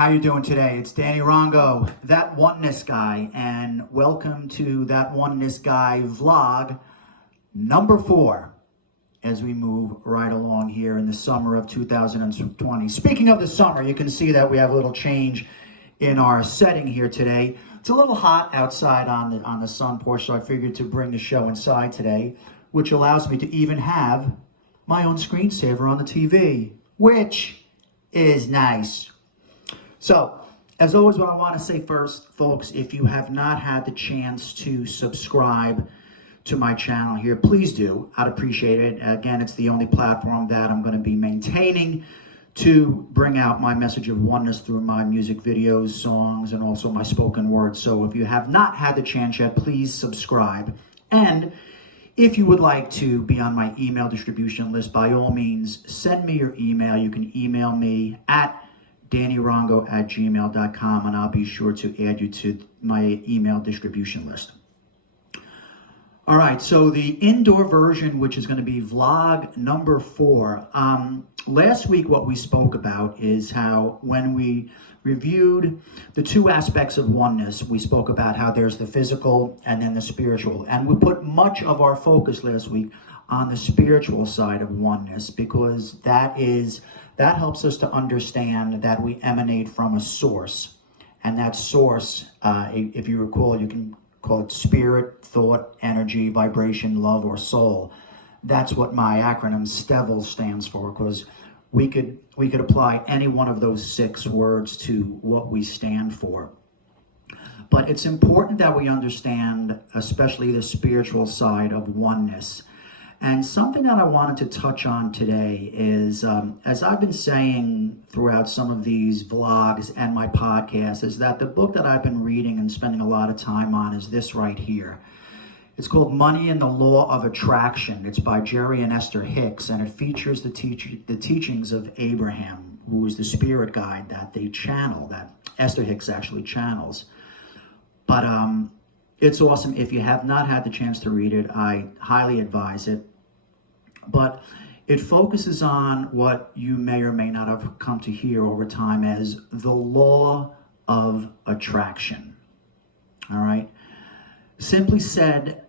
how you doing today? It's Danny Rongo, that Oneness Guy, and welcome to that Oneness Guy vlog number 4 as we move right along here in the summer of 2020. Speaking of the summer, you can see that we have a little change in our setting here today. It's a little hot outside on the sun porch, so I figured to bring the show inside today, which allows me to even have my own screensaver on the TV, which is nice. So, as always, what I want to say first, folks, if you have not had the chance to subscribe to my channel here, please do. I'd appreciate it. Again, it's the only platform that I'm going to be maintaining to bring out my message of oneness through my music videos, songs, and also my spoken word. So if you have not had the chance yet, please subscribe. And if you would like to be on my email distribution list, by all means, send me your email. You can email me at DannyRongo@gmail.com, and I'll be sure to add you to my email distribution list. All right, so the indoor version, which is going to be vlog number 4. Last week, what we spoke about is how when we reviewed the 2 aspects of oneness, we spoke about how there's the physical and then the spiritual. And we put much of our focus last week on the spiritual side of oneness, because that helps us to understand that we emanate from a source. And that source, if you recall, you can call it spirit, thought, energy, vibration, love, or soul. That's what my acronym STEVL stands for, because we could apply any one of those 6 words to what we stand for. But it's important that we understand, especially the spiritual side of oneness. And something that I wanted to touch on today is, as I've been saying throughout some of these vlogs and my podcast, is that the book that I've been reading and spending a lot of time on is this right here. It's called Money and the Law of Attraction. It's by Jerry and Esther Hicks, and it features the teachings of Abraham, who is the spirit guide that they channel, that Esther Hicks actually channels. But it's awesome. If you have not had the chance to read it, I highly advise it. But it focuses on what you may or may not have come to hear over time as the law of attraction. All right? Simply said,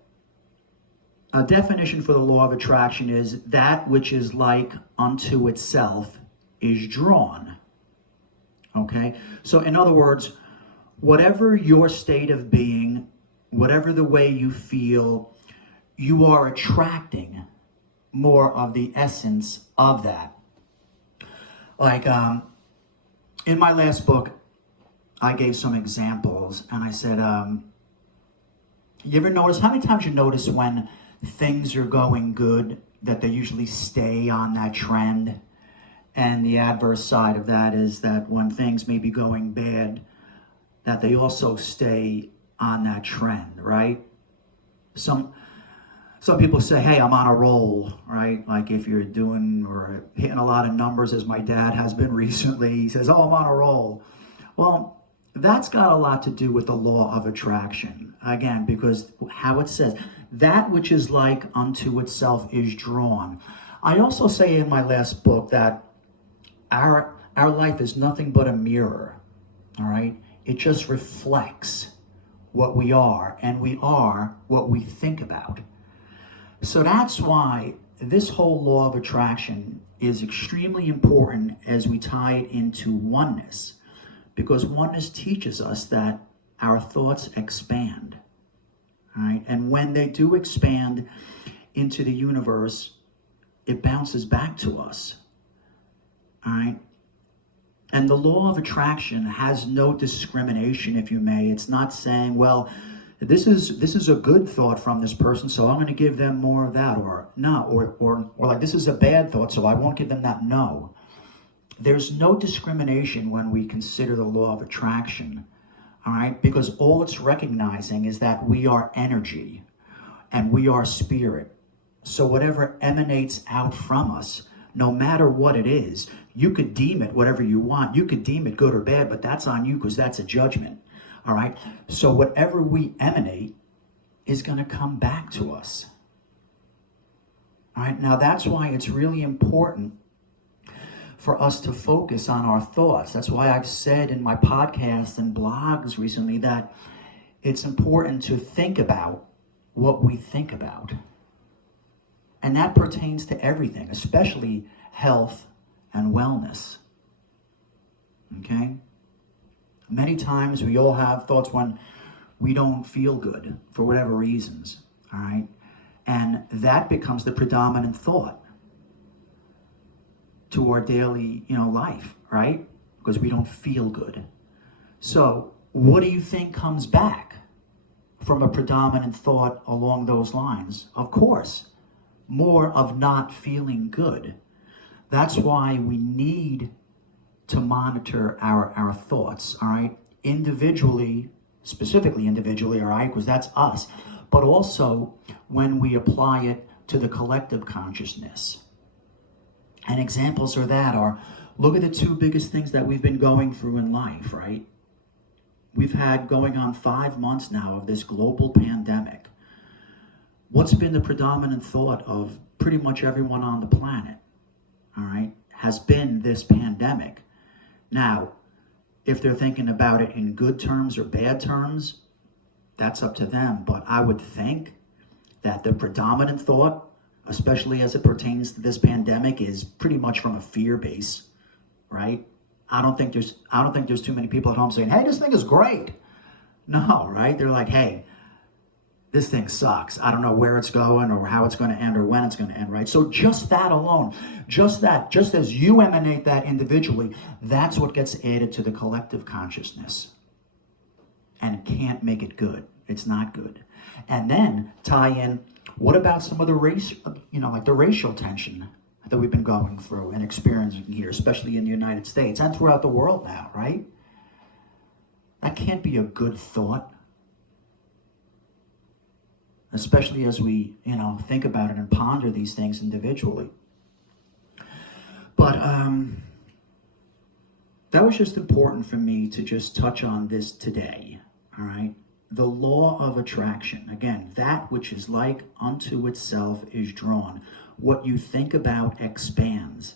a definition for the law of attraction is that which is like unto itself is drawn. Okay? So in other words, whatever your state of being, whatever the way you feel, you are attracting more of the essence of that. Like, in my last book, I gave some examples, and I said, you ever notice, how many times you notice when things are going good, that they usually stay on that trend? And the adverse side of that is that when things may be going bad, that they also stay on that trend, right? Some people say, hey, I'm on a roll, right? Like if you're doing or hitting a lot of numbers, as my dad has been recently, he says, oh, I'm on a roll. Well, that's got a lot to do with the law of attraction. Again, because how it says, that which is like unto itself is drawn. I also say in my last book that our life is nothing but a mirror, all right? It just reflects what we are, and we are what we think about. So that's why this whole law of attraction is extremely important as we tie it into oneness, because oneness teaches us that our thoughts expand, all right? And when they do expand into the universe, it bounces back to us, all right? And the law of attraction has no discrimination, if you may. It's not saying, well, this is a good thought from this person, so I'm going to give them more of that, or no, or like this is a bad thought, so I won't give them that. No. There's no discrimination when we consider the law of attraction, all right? Because all it's recognizing is that we are energy and we are spirit. So whatever emanates out from us, no matter what it is, you could deem it whatever you want. You could deem it good or bad, but that's on you, because that's a judgment. All right? So whatever we emanate is going to come back to us. All right? Now, that's why it's really important for us to focus on our thoughts. That's why I've said in my podcasts and blogs recently that it's important to think about what we think about. And that pertains to everything, especially health and wellness. Okay? Many times we all have thoughts when we don't feel good for whatever reasons, all right? And that becomes the predominant thought to our daily, life, right? Because we don't feel good. So what do you think comes back from a predominant thought along those lines? Of course, more of not feeling good. That's why we need to monitor our thoughts, all right? Individually, specifically individually, all right? Because that's us. But also when we apply it to the collective consciousness. And examples of that are, look at the two biggest things that we've been going through in life, right? We've had going on 5 months now of this global pandemic. What's been the predominant thought of pretty much everyone on the planet, all right, has been this pandemic. Now, if they're thinking about it in good terms or bad terms, that's up to them. But I would think that the predominant thought, especially as it pertains to this pandemic, is pretty much from a fear base, right? I don't think there's too many people at home saying, hey, this thing is great. No, right? They're like, hey, this thing sucks. I don't know where it's going or how it's going to end or when it's going to end, right? So just that alone, just as you emanate that individually, that's what gets added to the collective consciousness. And can't make it good. It's not good. And then tie in, what about some of the race, like the racial tension that we've been going through and experiencing here, especially in the United States and throughout the world now, right? That can't be a good thought. Especially as we, think about it and ponder these things individually. But that was just important for me to just touch on this today, all right? The law of attraction. Again, that which is like unto itself is drawn. What you think about expands,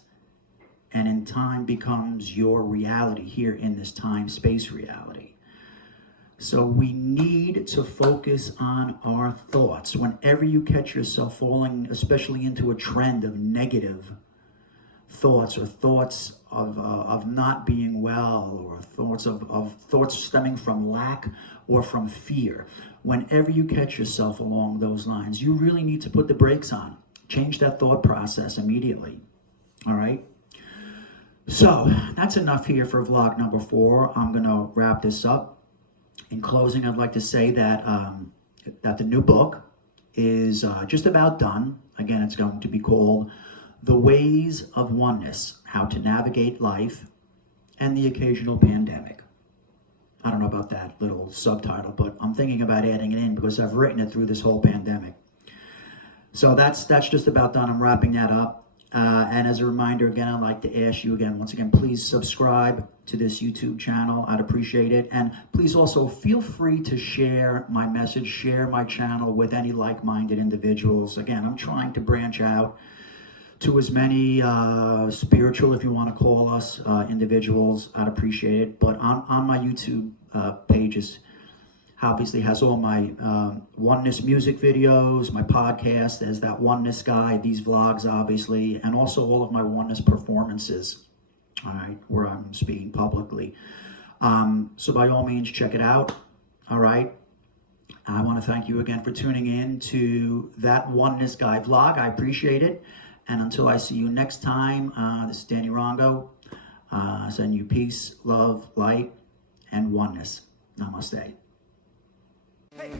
and in time becomes your reality here in this time-space reality. So we need to focus on our thoughts. Whenever you catch yourself falling, especially into a trend of negative thoughts or thoughts of not being well, or thoughts stemming from lack or from fear, whenever you catch yourself along those lines, you really need to put the brakes on. Change that thought process immediately. All right? So that's enough here for vlog number 4. I'm going to wrap this up. In closing, I'd like to say that the new book is just about done. Again, it's going to be called The Ways of Oneness, How to Navigate Life and the Occasional Pandemic. I don't know about that little subtitle, but I'm thinking about adding it in because I've written it through this whole pandemic. So that's just about done. I'm wrapping that up. And as a reminder, again, I'd like to ask you again, once again, please subscribe to this YouTube channel. I'd appreciate it. And please also feel free to share my message, share my channel with any like-minded individuals. Again, I'm trying to branch out to as many spiritual, if you want to call us, individuals. I'd appreciate it. But on my YouTube pages, obviously has all my Oneness music videos, my podcast, there's that Oneness Guy, these vlogs obviously, and also all of my Oneness performances, all right, where I'm speaking publicly. So by all means, check it out, all right? I want to thank you again for tuning in to that Oneness Guy vlog. I appreciate it. And until I see you next time, this is Danny Rongo. Send you peace, love, light, and oneness. Namaste. Hey.